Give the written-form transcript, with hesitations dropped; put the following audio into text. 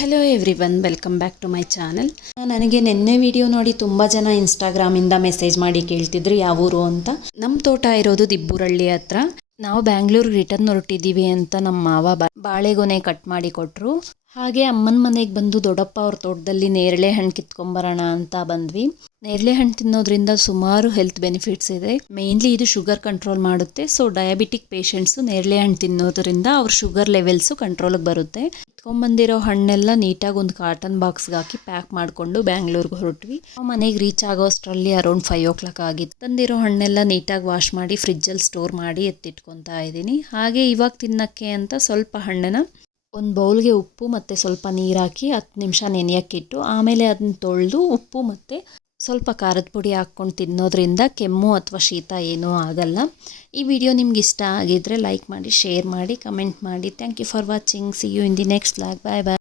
Hello everyone, welcome back to my channel. ನನಗೆ ನಿನ್ನೆ video ನೋಡಿ ತುಂಬ ಜನ ಇನ್ಸ್ಟಾಗ್ರಾಮಿಂದ ಮೆಸೇಜ್ ಮಾಡಿ ಕೇಳ್ತಿದ್ರು ಯಾವ ಊರು ಅಂತ. ನಮ್ಮ ತೋಟ ಇರೋದು ದಿಬ್ಬೂರಳ್ಳಿ ಹತ್ರ. ನಾವು ಬ್ಯಾಂಗ್ಳೂರ್ಗೆ ರಿಟರ್ನ್ ಹೊರಟಿದ್ದೀವಿ ಅಂತ ನಮ್ಮ ಮಾವ ಬಾಳೆಗೊನೆ ಕಟ್ ಮಾಡಿ ಕೊಟ್ಟರು. ಹಾಗೆ ಅಮ್ಮನ ಮನೆಗೆ ಬಂದು ದೊಡ್ಡಪ್ಪ ಅವ್ರ ತೋಟದಲ್ಲಿ ನೇರಳೆ ಹಣ್ಣು ಕಿತ್ಕೊಂಬರೋಣ ಅಂತ ಬಂದ್ವಿ. ನೇರಳೆ ಹಣ್ಣು ತಿನ್ನೋದ್ರಿಂದ ಸುಮಾರು ಹೆಲ್ತ್ ಬೆನಿಫಿಟ್ಸ್ ಇದೆ. ಮೇನ್ಲಿ ಇದು ಶುಗರ್ ಕಂಟ್ರೋಲ್ ಮಾಡುತ್ತೆ. ಸೊ ಡಯಾಬಿಟಿಕ್ ಪೇಷಂಟ್ಸು ನೇರಳೆ ಹಣ್ಣು ತಿನ್ನೋದ್ರಿಂದ ಅವ್ರ ಶುಗರ್ ಲೆವೆಲ್ಸು ಕಂಟ್ರೋಲಿಗೆ ಬರುತ್ತೆ. ಕಿತ್ಕೊಂಡ್ಬಂದಿರೋ ಹಣ್ಣೆಲ್ಲ ನೀಟಾಗಿ ಒಂದು ಕಾಟನ್ ಬಾಕ್ಸ್ಗೆ ಹಾಕಿ ಪ್ಯಾಕ್ ಮಾಡಿಕೊಂಡು ಬ್ಯಾಂಗ್ಳೂರ್ಗೆ ಹೊರಟ್ವಿ. ನಾವು ಮನೆಗೆ ರೀಚ್ ಆಗೋ ಅಷ್ಟರಲ್ಲಿ ಅರೌಂಡ್ 5 o'clock ಆಗಿತ್ತು. ತಂದಿರೋ ಹಣ್ಣೆಲ್ಲ ನೀಟಾಗಿ ವಾಶ್ ಮಾಡಿ ಫ್ರಿಜ್ಜಲ್ಲಿ ಸ್ಟೋರ್ ಮಾಡಿ ಎತ್ತಿಟ್ಕೊತಾ ಇದ್ದೀನಿ. ಹಾಗೆ ಇವಾಗ ತಿನ್ನಕ್ಕೆ ಅಂತ ಸ್ವಲ್ಪ ಹಣ್ಣನ್ನ ಒಂದು ಬೌಲ್ಗೆ ಉಪ್ಪು ಮತ್ತು ಸ್ವಲ್ಪ ನೀರು ಹಾಕಿ 10 ನಿಮಿಷ ನೆನೆಯೋಕ್ಕಿಟ್ಟು ಆಮೇಲೆ ಅದನ್ನ ತೊಳೆದು ಉಪ್ಪು ಮತ್ತು ಸ್ವಲ್ಪ ಖಾರದ ಪುಡಿ ಹಾಕ್ಕೊಂಡು ತಿನ್ನೋದ್ರಿಂದ ಕೆಮ್ಮು ಅಥವಾ ಶೀತ ಏನೂ ಆಗಲ್ಲ. ಈ ವಿಡಿಯೋ ನಿಮ್ಗೆ ಇಷ್ಟ ಆಗಿದ್ದರೆ ಲೈಕ್ ಮಾಡಿ, ಶೇರ್ ಮಾಡಿ, ಕಮೆಂಟ್ ಮಾಡಿ. Thank you for watching. See you in the next vlog. Bye bye.